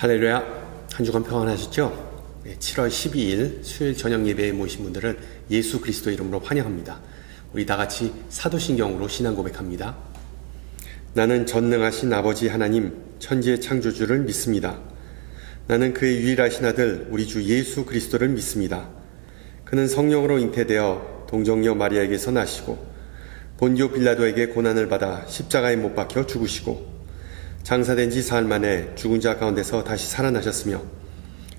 할렐루야. 한 주간 평안하셨죠? 7월 12일 수요일 저녁 예배에 모이신 분들을 예수 그리스도 이름으로 환영합니다. 우리 다같이 사도신경으로 신앙 고백합니다. 나는 전능하신 아버지 하나님 천지의 창조주를 믿습니다. 나는 그의 유일하신 아들 우리 주 예수 그리스도를 믿습니다. 그는 성령으로 잉태되어 동정녀 마리아에게서 나시고 본디오 빌라도에게 고난을 받아 십자가에 못 박혀 죽으시고 장사된 지 사흘 만에 죽은 자 가운데서 다시 살아나셨으며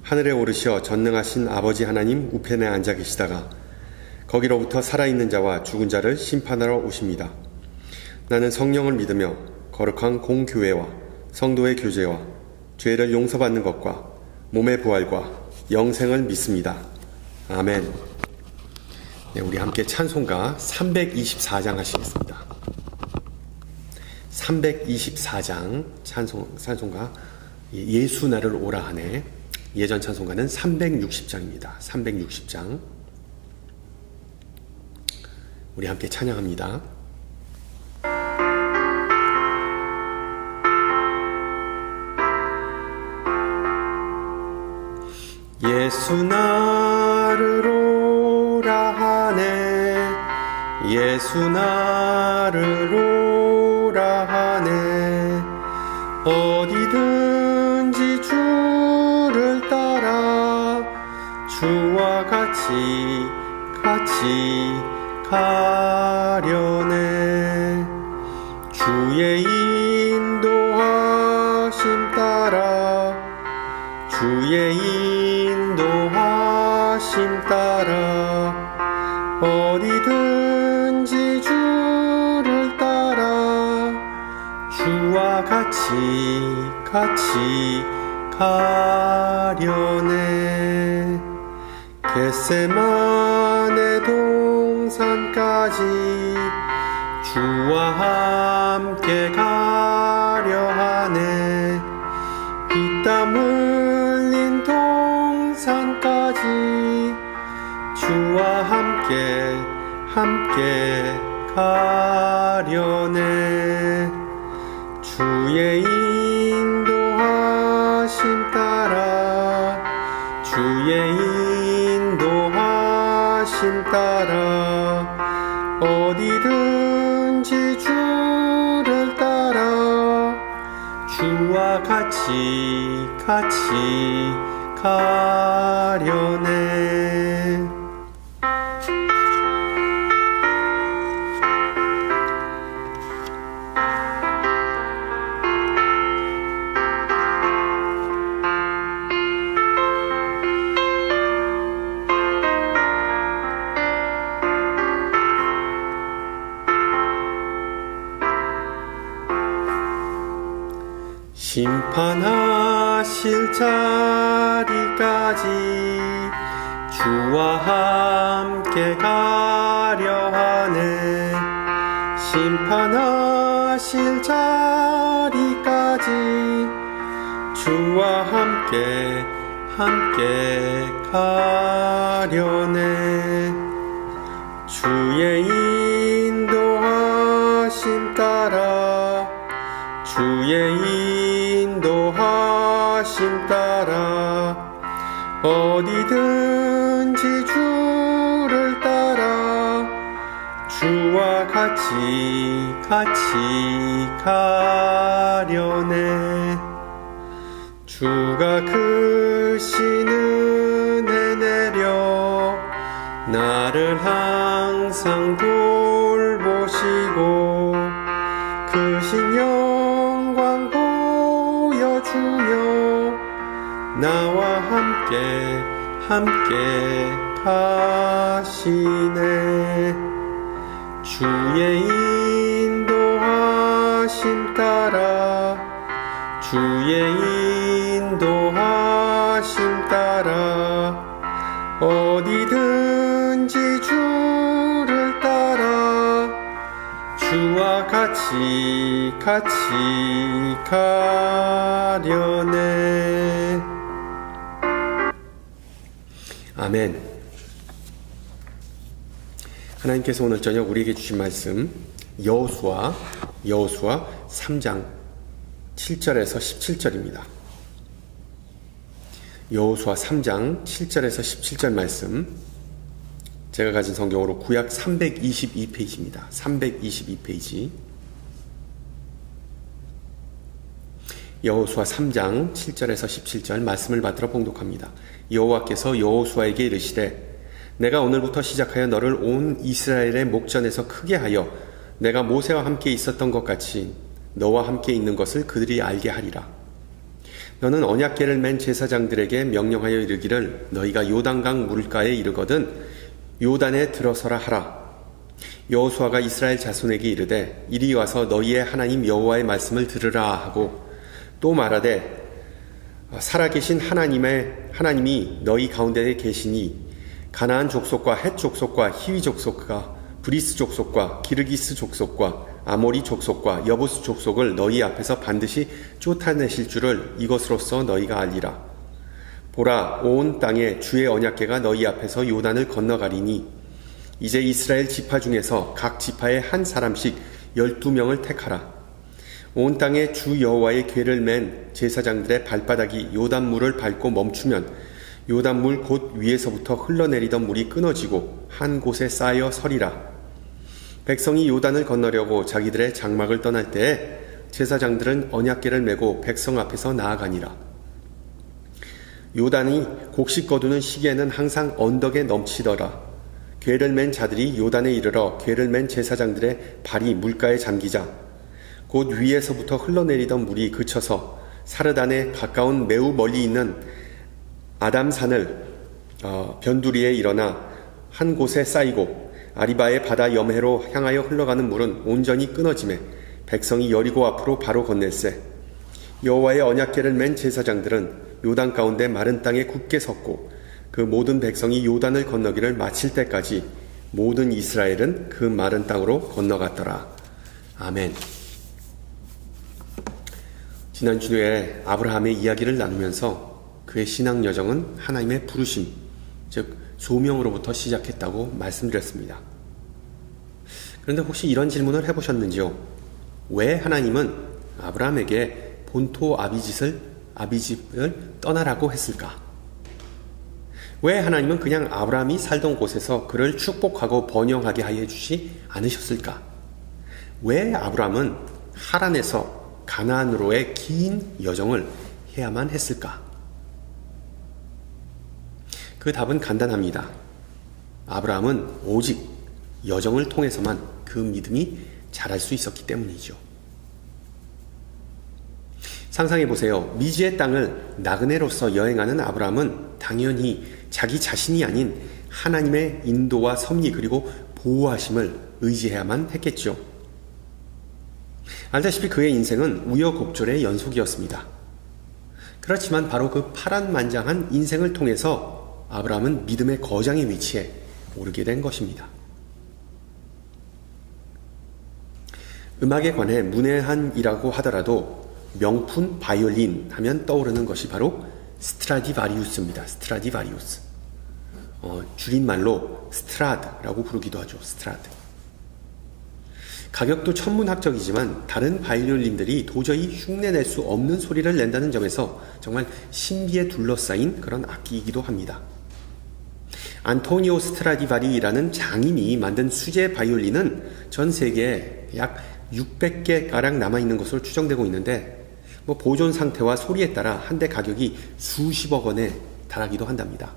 하늘에 오르시어 전능하신 아버지 하나님 우편에 앉아 계시다가 거기로부터 살아있는 자와 죽은 자를 심판하러 오십니다. 나는 성령을 믿으며 거룩한 공교회와 성도의 교제와 죄를 용서받는 것과 몸의 부활과 영생을 믿습니다. 아멘. 네, 우리 함께 찬송가 324장 하시겠습니다. 324장 찬송가 예수 나를 오라 하네. 예전 찬송가는 360장입니다. 360장 우리 함께 찬양합니다. 예수 나를 오라 하네. 예수 나를 오라 하네. 어디든지 주를 따라 주와 같이 가려네. 주의 인도하심 따라 주의 인도하심 따라 어디든지 주를 따라 주와 같이 가려네. 겟세마네 동산까지 주와 함께 가려 하네. 피땀 흘린 동산까지 주와 함께 가려네. 주의 인도하심 따라 주의 인도하심 따라 어디든지 주를 따라 주와 같이 가려네. 심판하실 자리까지 주와 함께 가려 하네. 심판하실 자리까지 주와 함께 가려네. 주의 인도하심 따라 주의 인도하심 따라 어디든지 주를 따라 주와 같이 가려네. 주가 크신 은혜 내려 나를 항상 돌보시고 크신 영광 보여주며 나와 함께 가시네. 주의 인도하심 따라 주의 인도하심 따라 어디든지 주를 따라 주와 같이 가려네. 아멘. 하나님께서 오늘 저녁 우리에게 주신 말씀 여호수아 3장 7절에서 17절입니다. 여호수아 3장 7절에서 17절 말씀, 제가 가진 성경으로 구약 322페이지입니다. 322페이지. 여호수아 3장 7절에서 17절 말씀을 받들어 봉독합니다. 여호와께서 여호수아에게 이르시되 내가 오늘부터 시작하여 너를 온 이스라엘의 목전에서 크게 하여 내가 모세와 함께 있었던 것 같이 너와 함께 있는 것을 그들이 알게 하리라. 너는 언약궤를 맨 제사장들에게 명령하여 이르기를 너희가 요단강 물가에 이르거든 요단에 들어서라 하라. 여호수아가 이스라엘 자손에게 이르되 이리 와서 너희의 하나님 여호와의 말씀을 들으라 하고 또 말하되 살아계신 하나님이 너희 가운데에 계시니 가나안 족속과 헷 족속과 히위 족속과 브리스 족속과 기르기스 족속과 아모리 족속과 여부스 족속을 너희 앞에서 반드시 쫓아내실 줄을 이것으로써 너희가 알리라. 보라, 온 땅에 주의 언약궤가 너희 앞에서 요단을 건너가리니 이제 이스라엘 지파 중에서 각 지파에 한 사람씩 12명을 택하라. 온 땅에 주 여호와의 궤를 맨 제사장들의 발바닥이 요단물을 밟고 멈추면 요단물 곧 위에서부터 흘러내리던 물이 끊어지고 한 곳에 쌓여 서리라. 백성이 요단을 건너려고 자기들의 장막을 떠날 때에 제사장들은 언약궤를 메고 백성 앞에서 나아가니라. 요단이 곡식 거두는 시기에는 항상 언덕에 넘치더라. 궤를 맨 자들이 요단에 이르러 궤를 맨 제사장들의 발이 물가에 잠기자 곧 위에서부터 흘러내리던 물이 그쳐서 사르단에 가까운 매우 멀리 있는 아담산을 변두리에 일어나 한 곳에 쌓이고 아리바의 바다 염해로 향하여 흘러가는 물은 온전히 끊어지매 백성이 여리고 앞으로 바로 건넬세. 여호와의 언약궤를 맨 제사장들은 요단 가운데 마른 땅에 굳게 섰고 그 모든 백성이 요단을 건너기를 마칠 때까지 모든 이스라엘은 그 마른 땅으로 건너갔더라. 아멘. 지난 주에 아브라함의 이야기를 나누면서 그의 신앙 여정은 하나님의 부르심, 즉 소명으로부터 시작했다고 말씀드렸습니다. 그런데 혹시 이런 질문을 해보셨는지요? 왜 하나님은 아브라함에게 본토 아비집을 떠나라고 했을까? 왜 하나님은 그냥 아브라함이 살던 곳에서 그를 축복하고 번영하게 하여 주지 않으셨을까? 왜 아브라함은 하란에서 가나안으로의 긴 여정을 해야만 했을까? 그 답은 간단합니다. 아브라함은 오직 여정을 통해서만 그 믿음이 자랄 수 있었기 때문이죠. 상상해보세요. 미지의 땅을 나그네로서 여행하는 아브라함은 당연히 자기 자신이 아닌 하나님의 인도와 섭리 그리고 보호하심을 의지해야만 했겠죠. 알다시피 그의 인생은 우여곡절의 연속이었습니다. 그렇지만 바로 그 파란만장한 인생을 통해서 아브라함은 믿음의 거장의 위치에 오르게 된 것입니다. 음악에 관해 문외한이라고 하더라도 명품 바이올린 하면 떠오르는 것이 바로 스트라디바리우스입니다. 스트라디바리우스. 줄임말로 스트라드라고 부르기도 하죠. 스트라드. 가격도 천문학적이지만 다른 바이올린들이 도저히 흉내낼 수 없는 소리를 낸다는 점에서 정말 신비에 둘러싸인 그런 악기이기도 합니다. 안토니오 스트라디바리라는 장인이 만든 수제 바이올린은 전 세계에 약 600개가량 남아있는 것으로 추정되고 있는데 보존 상태와 소리에 따라 한 대 가격이 수십억 원에 달하기도 한답니다.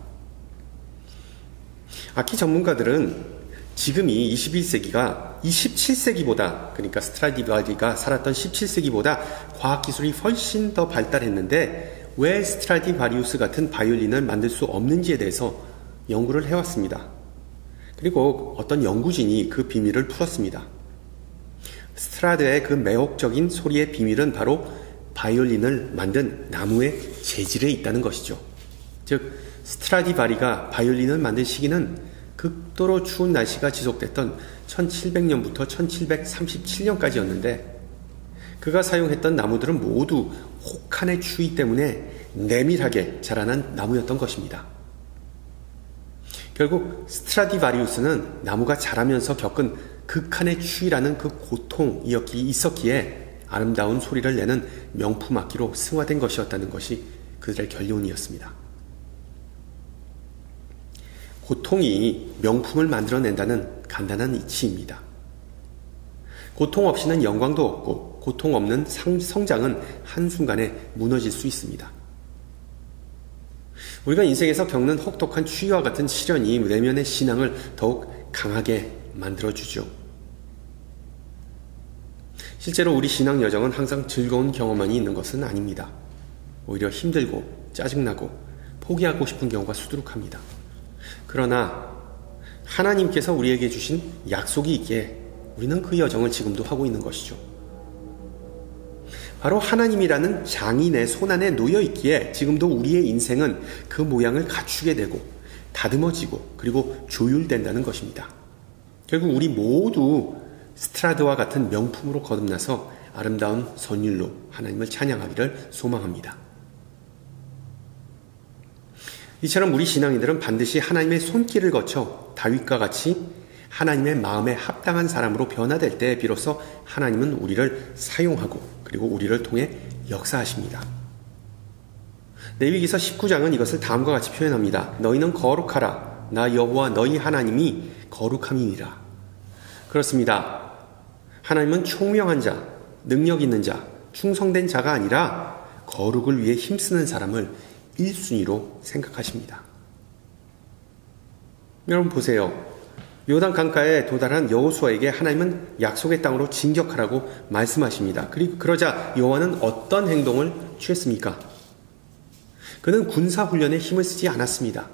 악기 전문가들은 지금이 21세기가 27세기보다 그러니까 스트라디바리가 살았던 17세기보다 과학기술이 훨씬 더 발달했는데 왜 스트라디바리우스 같은 바이올린을 만들 수 없는지에 대해서 연구를 해왔습니다. 그리고 어떤 연구진이 그 비밀을 풀었습니다. 스트라드의 그 매혹적인 소리의 비밀은 바로 바이올린을 만든 나무의 재질에 있다는 것이죠. 즉 스트라디바리가 바이올린을 만든 시기는 극도로 추운 날씨가 지속됐던 1700년부터 1737년까지였는데 그가 사용했던 나무들은 모두 혹한의 추위 때문에 내밀하게 자라난 나무였던 것입니다. 결국 스트라디바리우스는 나무가 자라면서 겪은 극한의 추위라는 그 고통이 있었기에 아름다운 소리를 내는 명품 악기로 승화된 것이었다는 것이 그들의 결론이었습니다. 고통이 명품을 만들어낸다는 간단한 이치입니다. 고통 없이는 영광도 없고 고통 없는 성장은 한순간에 무너질 수 있습니다. 우리가 인생에서 겪는 혹독한 추위와 같은 시련이 내면의 신앙을 더욱 강하게 만들어주죠. 실제로 우리 신앙 여정은 항상 즐거운 경험만이 있는 것은 아닙니다. 오히려 힘들고 짜증나고 포기하고 싶은 경우가 수두룩합니다. 그러나 하나님께서 우리에게 주신 약속이 있기에 우리는 그 여정을 지금도 하고 있는 것이죠. 바로 하나님이라는 장인의 손안에 놓여 있기에 지금도 우리의 인생은 그 모양을 갖추게 되고 다듬어지고 그리고 조율된다는 것입니다. 결국 우리 모두 스트라드와 같은 명품으로 거듭나서 아름다운 선율로 하나님을 찬양하기를 소망합니다. 이처럼 우리 신앙인들은 반드시 하나님의 손길을 거쳐 다윗과 같이 하나님의 마음에 합당한 사람으로 변화될 때 비로소 하나님은 우리를 사용하고 그리고 우리를 통해 역사하십니다. 레위기서 19장은 이것을 다음과 같이 표현합니다. 너희는 거룩하라. 나 여호와 너희 하나님이 거룩함이니라. 그렇습니다. 하나님은 총명한 자, 능력 있는 자, 충성된 자가 아니라 거룩을 위해 힘쓰는 사람을 1순위로 생각하십니다. 여러분 보세요. 요단 강가에 도달한 여호수아에게 하나님은 약속의 땅으로 진격하라고 말씀하십니다. 그리고 그러자 여호와는 어떤 행동을 취했습니까? 그는 군사훈련에 힘을 쓰지 않았습니다.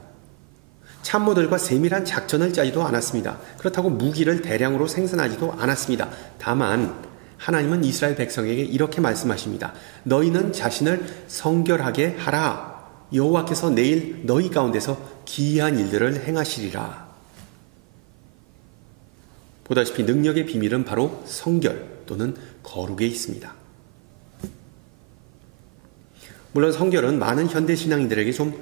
참모들과 세밀한 작전을 짜지도 않았습니다. 그렇다고 무기를 대량으로 생산하지도 않았습니다. 다만 하나님은 이스라엘 백성에게 이렇게 말씀하십니다. 너희는 자신을 성결하게 하라. 여호와께서 내일 너희 가운데서 기이한 일들을 행하시리라. 보다시피 능력의 비밀은 바로 성결 또는 거룩에 있습니다. 물론 성결은 많은 현대 신앙인들에게 좀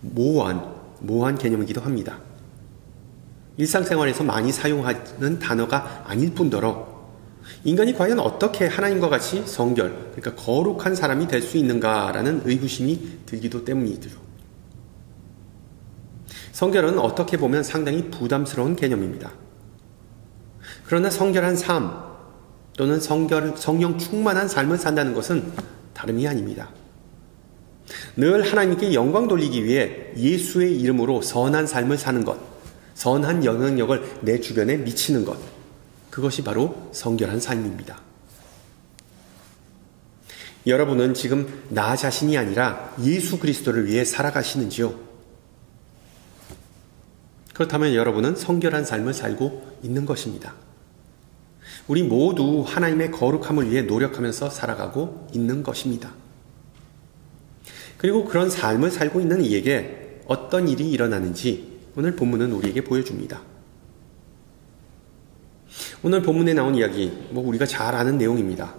모호한 개념이기도 합니다. 일상생활에서 많이 사용하는 단어가 아닐 뿐더러 인간이 과연 어떻게 하나님과 같이 성결, 그러니까 거룩한 사람이 될 수 있는가라는 의구심이 들기도 때문이죠. 성결은 어떻게 보면 상당히 부담스러운 개념입니다. 그러나 성결한 삶 또는 성령 충만한 삶을 산다는 것은 다름이 아닙니다. 늘 하나님께 영광 돌리기 위해 예수의 이름으로 선한 삶을 사는 것, 선한 영향력을 내 주변에 미치는 것, 그것이 바로 성결한 삶입니다. 여러분은 지금 나 자신이 아니라 예수 그리스도를 위해 살아가시는지요? 그렇다면 여러분은 성결한 삶을 살고 있는 것입니다. 우리 모두 하나님의 거룩함을 위해 노력하면서 살아가고 있는 것입니다. 그리고 그런 삶을 살고 있는 이에게 어떤 일이 일어나는지 오늘 본문은 우리에게 보여줍니다. 오늘 본문에 나온 이야기, 우리가 잘 아는 내용입니다.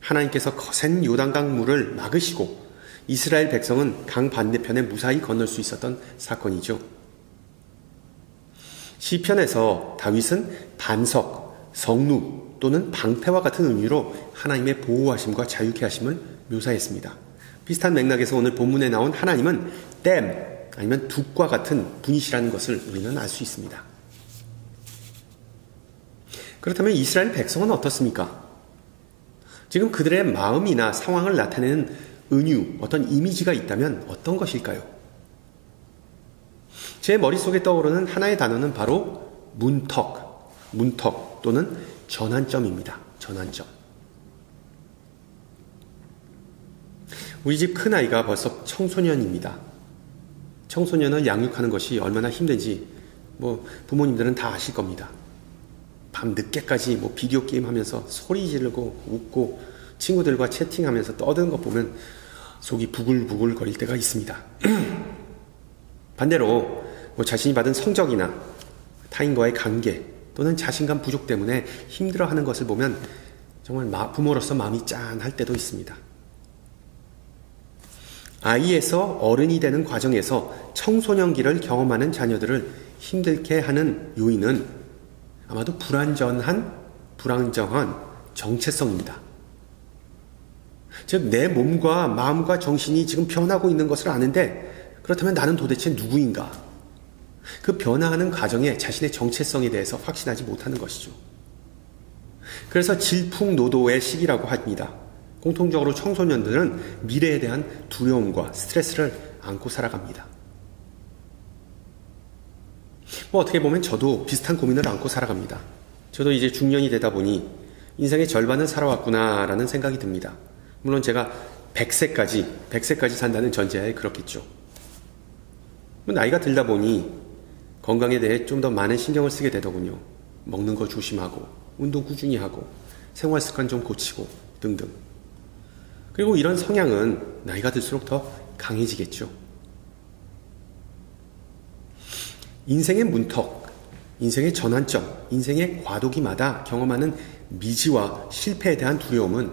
하나님께서 거센 요단강 물을 막으시고 이스라엘 백성은 강 반대편에 무사히 건널 수 있었던 사건이죠. 시편에서 다윗은 반석, 성루 또는 방패와 같은 의미로 하나님의 보호하심과 자유케 하심을 묘사했습니다. 비슷한 맥락에서 오늘 본문에 나온 하나님은 댐 아니면 둑과 같은 분이시라는 것을 우리는 알 수 있습니다. 그렇다면 이스라엘 백성은 어떻습니까? 지금 그들의 마음이나 상황을 나타내는 은유, 어떤 이미지가 있다면 어떤 것일까요? 제 머릿속에 떠오르는 하나의 단어는 바로 문턱 또는 전환점입니다. 전환점. 우리 집 큰아이가 벌써 청소년입니다. 청소년을 양육하는 것이 얼마나 힘든지 부모님들은 다 아실 겁니다. 밤 늦게까지 비디오 게임 하면서 소리 지르고 웃고 친구들과 채팅하면서 떠드는 것 보면 속이 부글부글 거릴 때가 있습니다. 반대로 자신이 받은 성적이나 타인과의 관계 또는 자신감 부족 때문에 힘들어하는 것을 보면 정말 부모로서 마음이 짠할 때도 있습니다. 아이에서 어른이 되는 과정에서 청소년기를 경험하는 자녀들을 힘들게 하는 요인은 아마도 불안정한 정체성입니다. 즉, 내 몸과 마음과 정신이 지금 변하고 있는 것을 아는데 그렇다면 나는 도대체 누구인가? 그 변화하는 과정에 자신의 정체성에 대해서 확신하지 못하는 것이죠. 그래서 질풍노도의 시기라고 합니다. 공통적으로 청소년들은 미래에 대한 두려움과 스트레스를 안고 살아갑니다. 어떻게 보면 저도 비슷한 고민을 안고 살아갑니다. 저도 이제 중년이 되다 보니 인생의 절반은 살아왔구나라는 생각이 듭니다. 물론 제가 100세까지 산다는 전제하에 그렇겠죠. 나이가 들다 보니 건강에 대해 좀 더 많은 신경을 쓰게 되더군요. 먹는 거 조심하고, 운동 꾸준히 하고, 생활 습관 좀 고치고 등등. 그리고 이런 성향은 나이가 들수록 더 강해지겠죠. 인생의 문턱, 인생의 전환점, 인생의 과도기마다 경험하는 미지와 실패에 대한 두려움은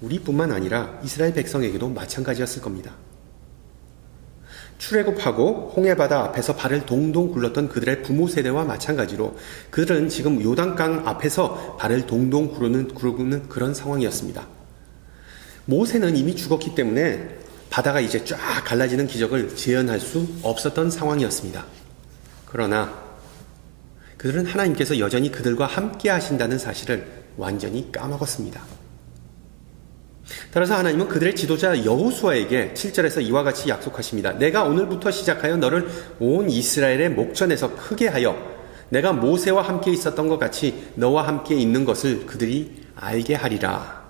우리뿐만 아니라 이스라엘 백성에게도 마찬가지였을 겁니다. 출애굽하고 홍해바다 앞에서 발을 동동 굴렀던 그들의 부모 세대와 마찬가지로 그들은 지금 요단강 앞에서 발을 동동 구르는 그런 상황이었습니다. 모세는 이미 죽었기 때문에 바다가 이제 쫙 갈라지는 기적을 재현할 수 없었던 상황이었습니다. 그러나 그들은 하나님께서 여전히 그들과 함께 하신다는 사실을 완전히 까먹었습니다. 따라서 하나님은 그들의 지도자 여호수아에게 7절에서 이와 같이 약속하십니다. 내가 오늘부터 시작하여 너를 온 이스라엘의 목전에서 크게 하여 내가 모세와 함께 있었던 것 같이 너와 함께 있는 것을 그들이 알게 하리라.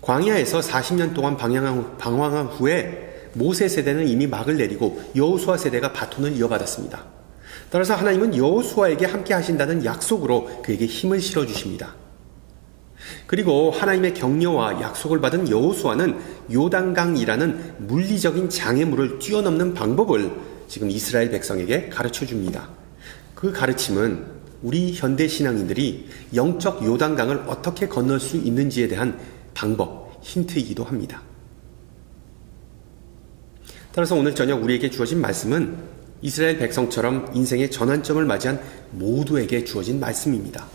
광야에서 40년 동안 방황한 후에 모세 세대는 이미 막을 내리고 여호수아 세대가 바톤을 이어받았습니다. 따라서 하나님은 여호수아에게 함께 하신다는 약속으로 그에게 힘을 실어주십니다. 그리고 하나님의 격려와 약속을 받은 여호수아는 요단강이라는 물리적인 장애물을 뛰어넘는 방법을 지금 이스라엘 백성에게 가르쳐 줍니다. 그 가르침은 우리 현대 신앙인들이 영적 요단강을 어떻게 건널 수 있는지에 대한 방법, 힌트이기도 합니다. 따라서 오늘 저녁 우리에게 주어진 말씀은 이스라엘 백성처럼 인생의 전환점을 맞이한 모두에게 주어진 말씀입니다.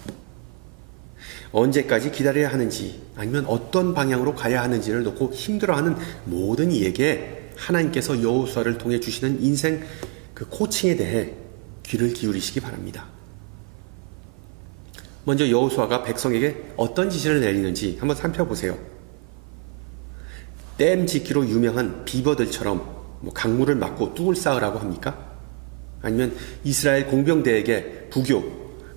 언제까지 기다려야 하는지 아니면 어떤 방향으로 가야 하는지를 놓고 힘들어하는 모든 이에게 하나님께서 여호수아를 통해 주시는 인생 그 코칭에 대해 귀를 기울이시기 바랍니다. 먼저 여호수아가 백성에게 어떤 지시를 내리는지 한번 살펴보세요. 댐 짓기로 유명한 비버들처럼 강물을 막고 뚝을 쌓으라고 합니까? 아니면 이스라엘 공병대에게 부교,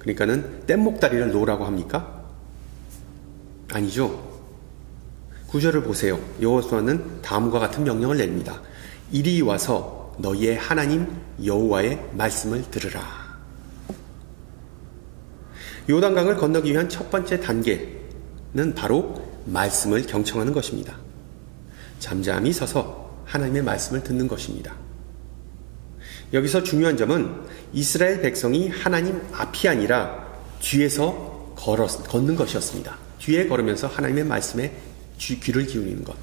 그러니까는 뗏목다리를 놓으라고 합니까? 아니죠. 9절을 보세요. 여호수아는 다음과 같은 명령을 냅니다. 이리 와서 너희의 하나님 여호와의 말씀을 들으라. 요단강을 건너기 위한 첫 번째 단계는 바로 말씀을 경청하는 것입니다. 잠잠히 서서 하나님의 말씀을 듣는 것입니다. 여기서 중요한 점은 이스라엘 백성이 하나님 앞이 아니라 뒤에서 걷는 것이었습니다. 뒤에 걸으면서 하나님의 말씀에 귀를 기울이는 것.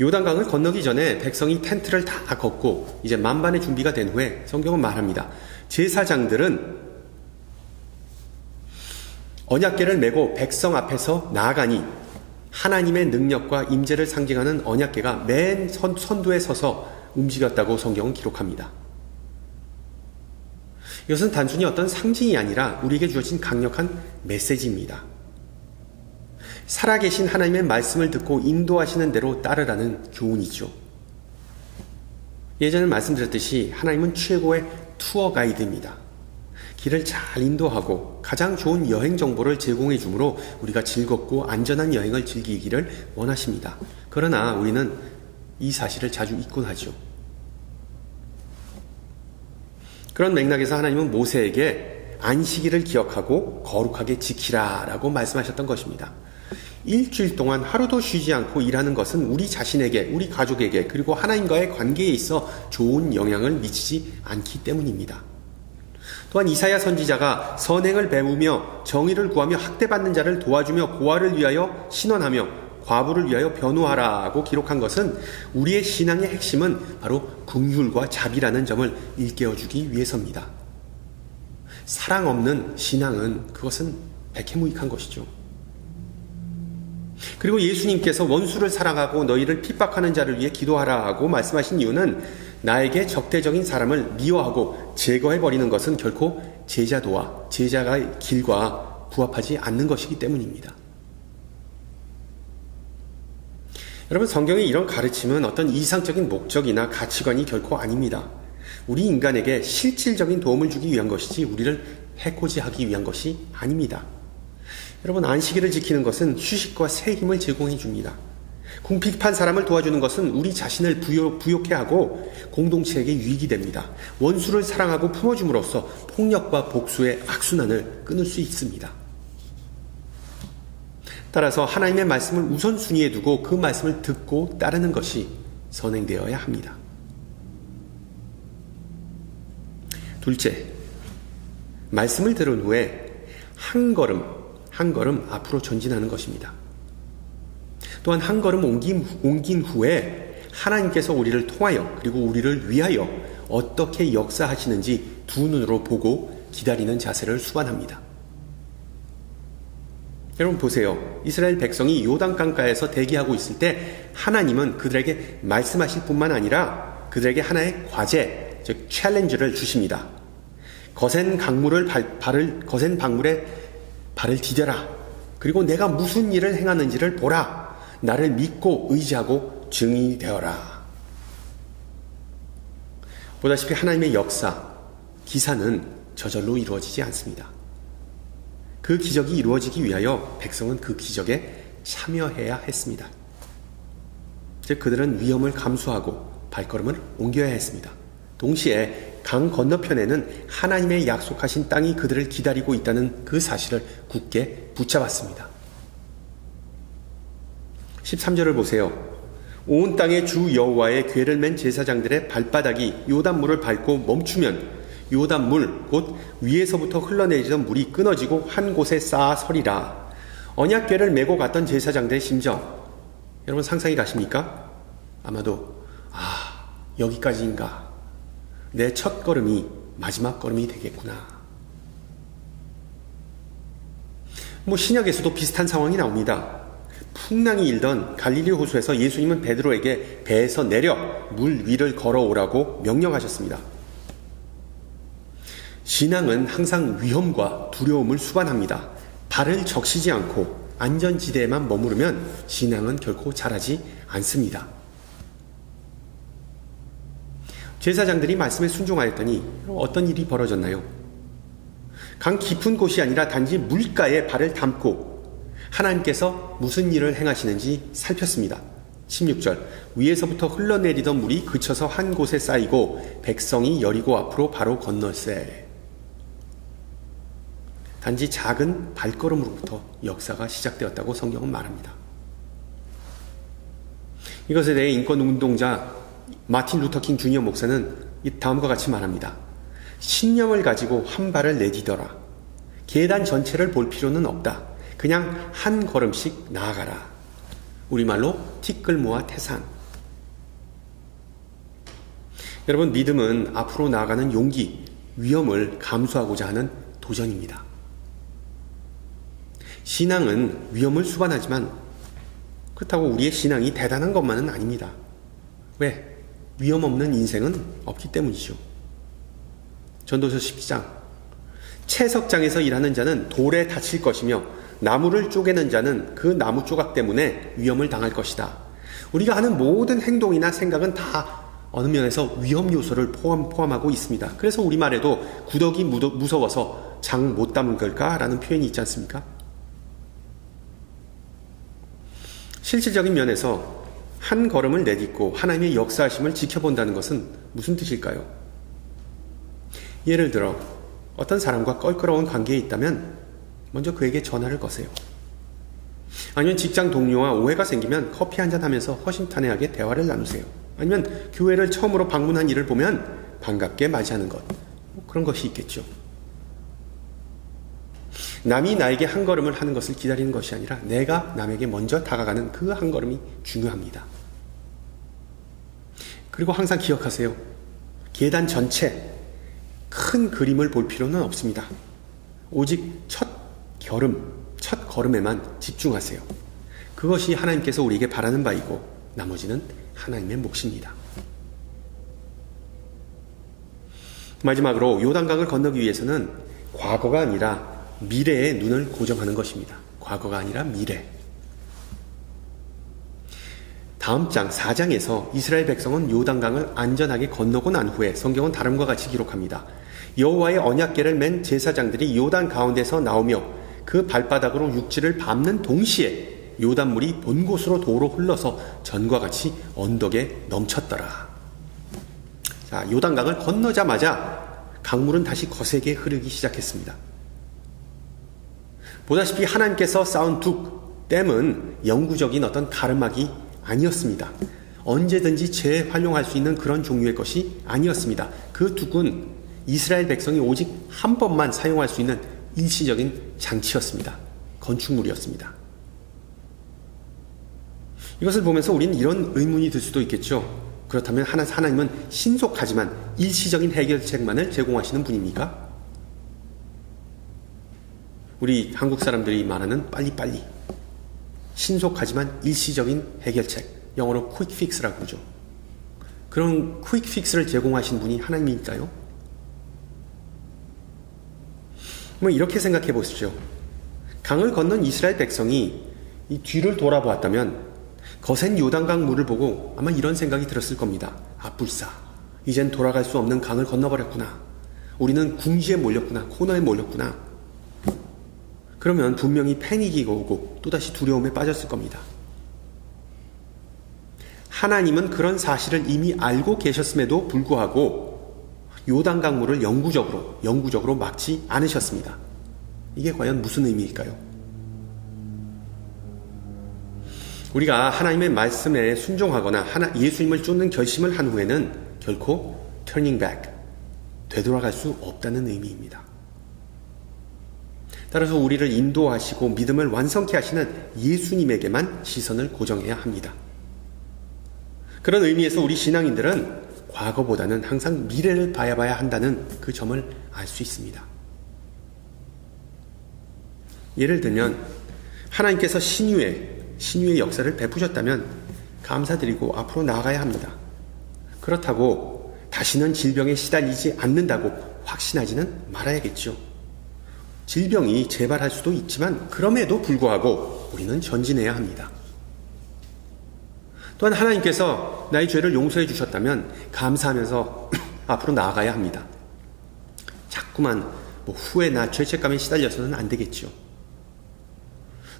요단강을 건너기 전에 백성이 텐트를 다 걷고 이제 만반의 준비가 된 후에 성경은 말합니다. 제사장들은 언약궤를 메고 백성 앞에서 나아가니 하나님의 능력과 임재를 상징하는 언약궤가 맨 선두에 서서 움직였다고 성경은 기록합니다. 이것은 단순히 어떤 상징이 아니라 우리에게 주어진 강력한 메시지입니다. 살아계신 하나님의 말씀을 듣고 인도하시는 대로 따르라는 교훈이죠. 예전에 말씀드렸듯이 하나님은 최고의 투어 가이드입니다. 길을 잘 인도하고 가장 좋은 여행 정보를 제공해 주므로 우리가 즐겁고 안전한 여행을 즐기기를 원하십니다. 그러나 우리는 이 사실을 자주 잊곤 하죠. 그런 맥락에서 하나님은 모세에게 안식일을 기억하고 거룩하게 지키라 라고 말씀하셨던 것입니다. 일주일 동안 하루도 쉬지 않고 일하는 것은 우리 자신에게, 우리 가족에게, 그리고 하나님과의 관계에 있어 좋은 영향을 미치지 않기 때문입니다. 또한 이사야 선지자가 선행을 배우며 정의를 구하며 학대받는 자를 도와주며 고아를 위하여 신원하며 과부를 위하여 변호하라고 기록한 것은 우리의 신앙의 핵심은 바로 긍휼과 자비라는 점을 일깨워주기 위해서입니다. 사랑 없는 신앙은 그것은 백해무익한 것이죠. 그리고 예수님께서 원수를 사랑하고 너희를 핍박하는 자를 위해 기도하라 하고 말씀하신 이유는 나에게 적대적인 사람을 미워하고 제거해버리는 것은 결코 제자도와 제자의 길과 부합하지 않는 것이기 때문입니다. 여러분, 성경의 이런 가르침은 어떤 이상적인 목적이나 가치관이 결코 아닙니다. 우리 인간에게 실질적인 도움을 주기 위한 것이지 우리를 해코지 하기 위한 것이 아닙니다. 여러분, 안식일을 지키는 것은 휴식과 새 힘을 제공해 줍니다. 궁핍한 사람을 도와주는 것은 우리 자신을 부욕해 하고 공동체에게 유익이 됩니다. 원수를 사랑하고 품어줌으로써 폭력과 복수의 악순환을 끊을 수 있습니다. 따라서 하나님의 말씀을 우선순위에 두고 그 말씀을 듣고 따르는 것이 선행되어야 합니다. 둘째, 말씀을 들은 후에 한 걸음 앞으로 전진하는 것입니다. 또한 한 걸음 옮긴 후에 하나님께서 우리를 통하여 그리고 우리를 위하여 어떻게 역사하시는지 두 눈으로 보고 기다리는 자세를 수반합니다. 여러분 보세요. 이스라엘 백성이 요단강가에서 대기하고 있을 때 하나님은 그들에게 말씀하실 뿐만 아니라 그들에게 하나의 과제, 즉 챌린지를 주십니다. 거센 강물에 발을 디뎌라. 그리고 내가 무슨 일을 행하는지를 보라. 나를 믿고 의지하고 증인이 되어라. 보다시피 하나님의 역사, 기사는 저절로 이루어지지 않습니다. 그 기적이 이루어지기 위하여 백성은 그 기적에 참여해야 했습니다. 즉 그들은 위험을 감수하고 발걸음을 옮겨야 했습니다. 동시에 강 건너편에는 하나님의 약속하신 땅이 그들을 기다리고 있다는 그 사실을 굳게 붙잡았습니다. 13절을 보세요. 온 땅의 주 여호와의 궤를 맨 제사장들의 발바닥이 요단물을 밟고 멈추면 요단물 곧 위에서부터 흘러내리던 물이 끊어지고 한 곳에 쌓아 서리라. 언약궤를 메고 갔던 제사장들의 심정, 여러분 상상이 가십니까? 아마도 여기까지인가? 내 첫 걸음이 마지막 걸음이 되겠구나. 신약에서도 비슷한 상황이 나옵니다. 풍랑이 일던 갈릴리 호수에서 예수님은 베드로에게 배에서 내려 물 위를 걸어오라고 명령하셨습니다. 신앙은 항상 위험과 두려움을 수반합니다. 발을 적시지 않고 안전지대에만 머무르면 신앙은 결코 자라지 않습니다. 제사장들이 말씀에 순종하였더니 어떤 일이 벌어졌나요? 강 깊은 곳이 아니라 단지 물가에 발을 담고 하나님께서 무슨 일을 행하시는지 살폈습니다. 16절, 위에서부터 흘러내리던 물이 그쳐서 한 곳에 쌓이고 백성이 여리고 앞으로 바로 건널세. 단지 작은 발걸음으로부터 역사가 시작되었다고 성경은 말합니다. 이것에 대해 인권운동자 마틴 루터킹 주니어 목사는 다음과 같이 말합니다. 신념을 가지고 한 발을 내디뎌라. 계단 전체를 볼 필요는 없다. 그냥 한 걸음씩 나아가라. 우리말로 티끌모아 태산. 여러분, 믿음은 앞으로 나아가는 용기, 위험을 감수하고자 하는 도전입니다. 신앙은 위험을 수반하지만 그렇다고 우리의 신앙이 대단한 것만은 아닙니다. 왜? 위험 없는 인생은 없기 때문이죠. 전도서 10장, 채석장에서 일하는 자는 돌에 다칠 것이며 나무를 쪼개는 자는 그 나무 조각 때문에 위험을 당할 것이다. 우리가 하는 모든 행동이나 생각은 다 어느 면에서 위험 요소를 포함하고 있습니다. 그래서 우리말에도 구더기 무서워서 장 못 담은 걸까라는 표현이 있지 않습니까? 실질적인 면에서 한 걸음을 내딛고 하나님의 역사하심을 지켜본다는 것은 무슨 뜻일까요? 예를 들어 어떤 사람과 껄끄러운 관계에 있다면 먼저 그에게 전화를 거세요. 아니면 직장 동료와 오해가 생기면 커피 한잔 하면서 허심탄회하게 대화를 나누세요. 아니면 교회를 처음으로 방문한 이를 보면 반갑게 맞이하는 것, 그런 것이 있겠죠. 남이 나에게 한 걸음을 하는 것을 기다리는 것이 아니라 내가 남에게 먼저 다가가는 그 한 걸음이 중요합니다. 그리고 항상 기억하세요. 계단 전체 큰 그림을 볼 필요는 없습니다. 오직 첫 걸음에만 집중하세요. 그것이 하나님께서 우리에게 바라는 바이고 나머지는 하나님의 몫입니다. 마지막으로 요단강을 건너기 위해서는 과거가 아니라 미래에 눈을 고정하는 것입니다. 과거가 아니라 미래. 다음 장 4장에서 이스라엘 백성은 요단강을 안전하게 건너고 난 후에 성경은 다름과 같이 기록합니다. 여호와의 언약궤를 맨 제사장들이 요단 가운데서 나오며 그 발바닥으로 육지를 밟는 동시에 요단물이 본 곳으로 도로 흘러서 전과 같이 언덕에 넘쳤더라. 자, 요단강을 건너자마자 강물은 다시 거세게 흐르기 시작했습니다. 보다시피 하나님께서 쌓은 댐은 영구적인 어떤 가르막이 아니었습니다. 언제든지 재활용할 수 있는 그런 종류의 것이 아니었습니다. 그 둑은 이스라엘 백성이 오직 한 번만 사용할 수 있는 일시적인 장치였습니다. 건축물이었습니다. 이것을 보면서 우리는 이런 의문이 들 수도 있겠죠. 그렇다면 하나님은 신속하지만 일시적인 해결책만을 제공하시는 분입니까? 우리 한국 사람들이 말하는 빨리빨리. 신속하지만 일시적인 해결책. 영어로 quick fix라고 그러죠. 그런 quick fix를 제공하신 분이 하나님일까요? 이렇게 생각해 보십시오. 강을 건넌 이스라엘 백성이 이 뒤를 돌아보았다면 거센 요단강 물을 보고 아마 이런 생각이 들었을 겁니다. 아, 불사. 이젠 돌아갈 수 없는 강을 건너버렸구나. 우리는 궁지에 몰렸구나. 코너에 몰렸구나. 그러면 분명히 패닉이 오고 또다시 두려움에 빠졌을 겁니다. 하나님은 그런 사실을 이미 알고 계셨음에도 불구하고 요단강 물을 영구적으로 막지 않으셨습니다. 이게 과연 무슨 의미일까요? 우리가 하나님의 말씀에 순종하거나 예수님을 쫓는 결심을 한 후에는 결코 turning back, 되돌아갈 수 없다는 의미입니다. 따라서 우리를 인도하시고 믿음을 완성케 하시는 예수님에게만 시선을 고정해야 합니다. 그런 의미에서 우리 신앙인들은 과거보다는 항상 미래를 봐야 한다는 그 점을 알 수 있습니다. 예를 들면 하나님께서 신유의 역사를 베푸셨다면 감사드리고 앞으로 나아가야 합니다. 그렇다고 다시는 질병에 시달리지 않는다고 확신하지는 말아야겠죠. 질병이 재발할 수도 있지만 그럼에도 불구하고 우리는 전진해야 합니다. 또한 하나님께서 나의 죄를 용서해 주셨다면 감사하면서 앞으로 나아가야 합니다. 자꾸만 후회나 죄책감에 시달려서는 안 되겠죠.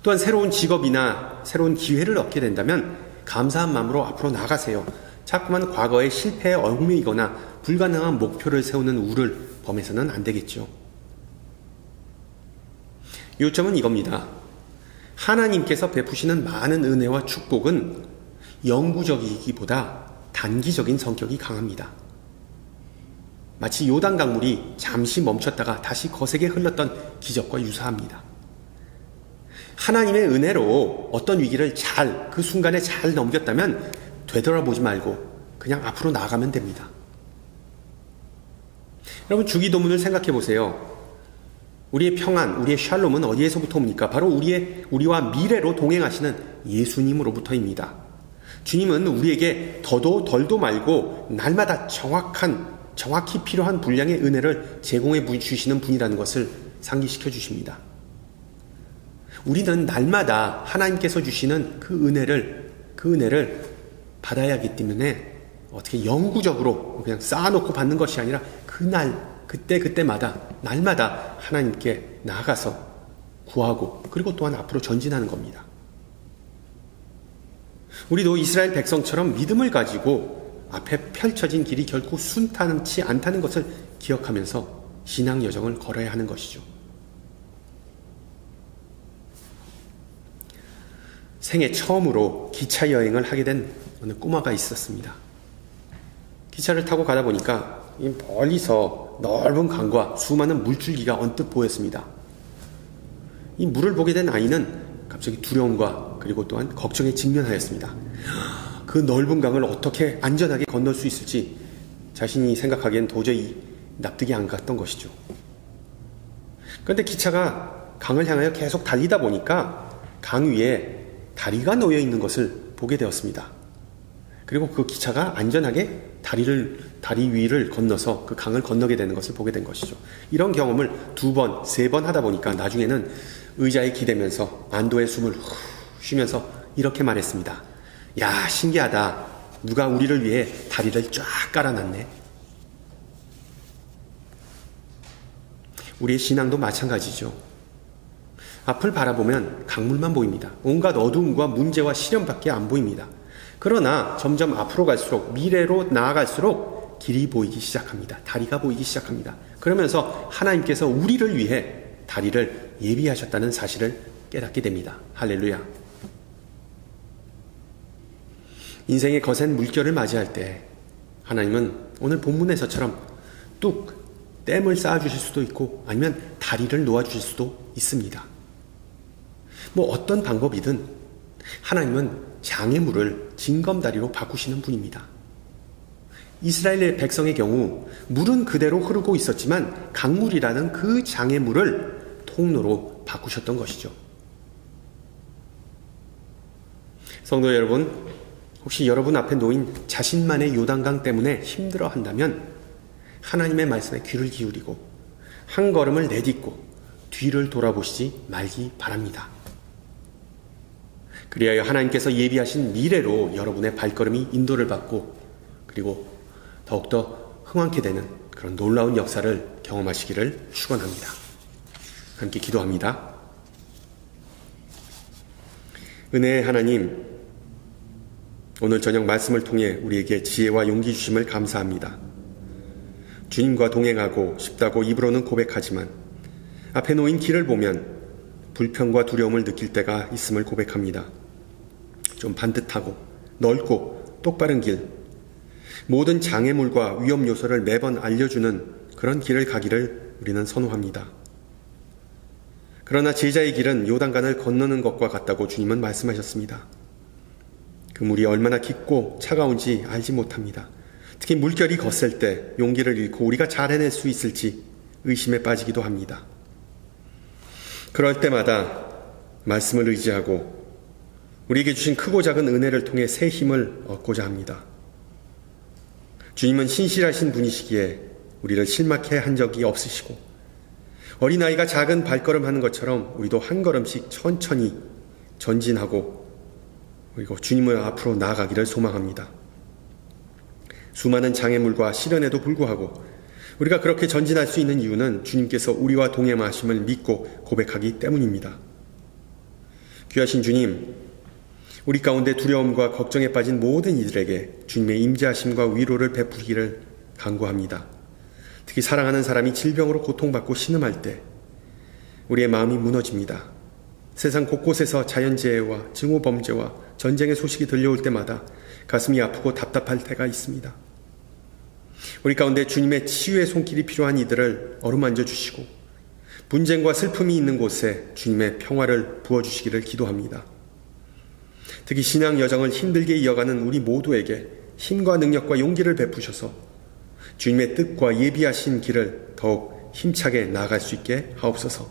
또한 새로운 직업이나 새로운 기회를 얻게 된다면 감사한 마음으로 앞으로 나가세요. 자꾸만 과거의 실패에 얽매이거나 불가능한 목표를 세우는 우를 범해서는 안 되겠죠. 요점은 이겁니다. 하나님께서 베푸시는 많은 은혜와 축복은 영구적이기보다 단기적인 성격이 강합니다. 마치 요단 강물이 잠시 멈췄다가 다시 거세게 흘렀던 기적과 유사합니다. 하나님의 은혜로 어떤 위기를 그 순간에 잘 넘겼다면 되돌아보지 말고 그냥 앞으로 나아가면 됩니다. 여러분, 주기도문을 생각해 보세요. 우리의 평안, 우리의 샬롬은 어디에서부터 옵니까? 바로 우리와 미래로 동행하시는 예수님으로부터입니다. 주님은 우리에게 더도 덜도 말고 날마다 정확히 필요한 분량의 은혜를 제공해 주시는 분이라는 것을 상기시켜 주십니다. 우리는 날마다 하나님께서 주시는 그 은혜를 받아야 하기 때문에 어떻게 영구적으로 그냥 쌓아놓고 받는 것이 아니라 그때마다 날마다 하나님께 나아가서 구하고 그리고 또한 앞으로 전진하는 겁니다. 우리도 이스라엘 백성처럼 믿음을 가지고 앞에 펼쳐진 길이 결코 순탄치 않다는 것을 기억하면서 신앙 여정을 걸어야 하는 것이죠. 생애 처음으로 기차 여행을 하게 된 어느 꼬마가 있었습니다. 기차를 타고 가다 보니까 멀리서 넓은 강과 수많은 물줄기가 언뜻 보였습니다. 이 물을 보게 된 아이는 갑자기 두려움과 그리고 또한 걱정에 직면하였습니다. 그 넓은 강을 어떻게 안전하게 건널 수 있을지 자신이 생각하기엔 도저히 납득이 안 갔던 것이죠. 그런데 기차가 강을 향하여 계속 달리다 보니까 강 위에 다리가 놓여 있는 것을 보게 되었습니다. 그리고 그 기차가 안전하게 다리 위를 건너서 그 강을 건너게 되는 것을 보게 된 것이죠. 이런 경험을 2번, 3번 하다 보니까 나중에는 의자에 기대면서 안도의 숨을 쉬면서 이렇게 말했습니다. 야, 신기하다. 누가 우리를 위해 다리를 쫙 깔아놨네. 우리의 신앙도 마찬가지죠. 앞을 바라보면 강물만 보입니다. 온갖 어두움과 문제와 시련밖에 안 보입니다. 그러나 점점 앞으로 갈수록, 미래로 나아갈수록 길이 보이기 시작합니다. 다리가 보이기 시작합니다. 그러면서 하나님께서 우리를 위해 다리를 예비하셨다는 사실을 깨닫게 됩니다. 할렐루야. 인생의 거센 물결을 맞이할 때 하나님은 오늘 본문에서처럼 뚝 댐을 쌓아주실 수도 있고 아니면 다리를 놓아주실 수도 있습니다. 뭐 어떤 방법이든 하나님은 장애물을 징검다리로 바꾸시는 분입니다. 이스라엘 백성의 경우 물은 그대로 흐르고 있었지만 강물이라는 그 장애물을 통로로 바꾸셨던 것이죠. 성도 여러분, 혹시 여러분 앞에 놓인 자신만의 요단강 때문에 힘들어 한다면 하나님의 말씀에 귀를 기울이고 한 걸음을 내딛고 뒤를 돌아보시지 말기 바랍니다. 그리하여 하나님께서 예비하신 미래로 여러분의 발걸음이 인도를 받고 그리고 더욱더 흥왕케 되는 그런 놀라운 역사를 경험하시기를 축원합니다. 함께 기도합니다. 은혜의 하나님, 오늘 저녁 말씀을 통해 우리에게 지혜와 용기 주심을 감사합니다. 주님과 동행하고 싶다고 입으로는 고백하지만 앞에 놓인 길을 보면 불평과 두려움을 느낄 때가 있음을 고백합니다. 좀 반듯하고 넓고 똑바른 길, 모든 장애물과 위험 요소를 매번 알려주는 그런 길을 가기를 우리는 선호합니다. 그러나 제자의 길은 요단강을 건너는 것과 같다고 주님은 말씀하셨습니다. 그 물이 얼마나 깊고 차가운지 알지 못합니다. 특히 물결이 거셀 때 용기를 잃고 우리가 잘 해낼 수 있을지 의심에 빠지기도 합니다. 그럴 때마다 말씀을 의지하고 우리에게 주신 크고 작은 은혜를 통해 새 힘을 얻고자 합니다. 주님은 신실하신 분이시기에 우리를 실망케 한 적이 없으시고 어린아이가 작은 발걸음 하는 것처럼 우리도 한 걸음씩 천천히 전진하고 그리고 주님을 앞으로 나아가기를 소망합니다. 수많은 장애물과 시련에도 불구하고 우리가 그렇게 전진할 수 있는 이유는 주님께서 우리와 동행하심을 믿고 고백하기 때문입니다. 귀하신 주님, 우리 가운데 두려움과 걱정에 빠진 모든 이들에게 주님의 임재하심과 위로를 베푸기를 간구합니다. 특히 사랑하는 사람이 질병으로 고통받고 신음할 때 우리의 마음이 무너집니다. 세상 곳곳에서 자연재해와 증오범죄와 전쟁의 소식이 들려올 때마다 가슴이 아프고 답답할 때가 있습니다. 우리 가운데 주님의 치유의 손길이 필요한 이들을 어루만져 주시고 분쟁과 슬픔이 있는 곳에 주님의 평화를 부어주시기를 기도합니다. 특히 신앙 여정을 힘들게 이어가는 우리 모두에게 힘과 능력과 용기를 베푸셔서 주님의 뜻과 예비하신 길을 더욱 힘차게 나아갈 수 있게 하옵소서.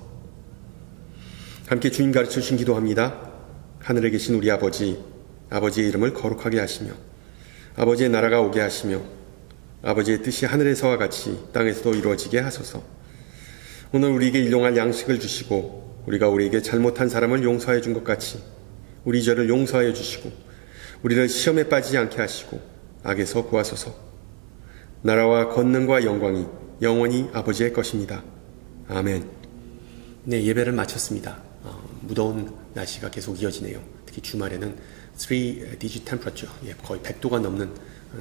함께 주님 가르쳐 주신 기도합니다. 하늘에 계신 우리 아버지, 아버지의 이름을 거룩하게 하시며 아버지의 나라가 오게 하시며 아버지의 뜻이 하늘에서와 같이 땅에서도 이루어지게 하소서. 오늘 우리에게 일용할 양식을 주시고 우리가 우리에게 잘못한 사람을 용서해 준 것 같이 우리 죄를 용서하여 주시고 우리를 시험에 빠지지 않게 하시고 악에서 구하소서. 나라와 권능과 영광이 영원히 아버지의 것입니다. 아멘. 네, 예배를 마쳤습니다. 무더운 날씨가 계속 이어지네요. 특히 주말에는 3-digit temperature, 거의 100도가 넘는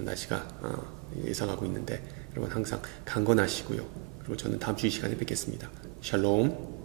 날씨가 예상하고 있는데 여러분 항상 강건하시고요. 그리고 저는 다음 주 이 시간에 뵙겠습니다. 샬롬.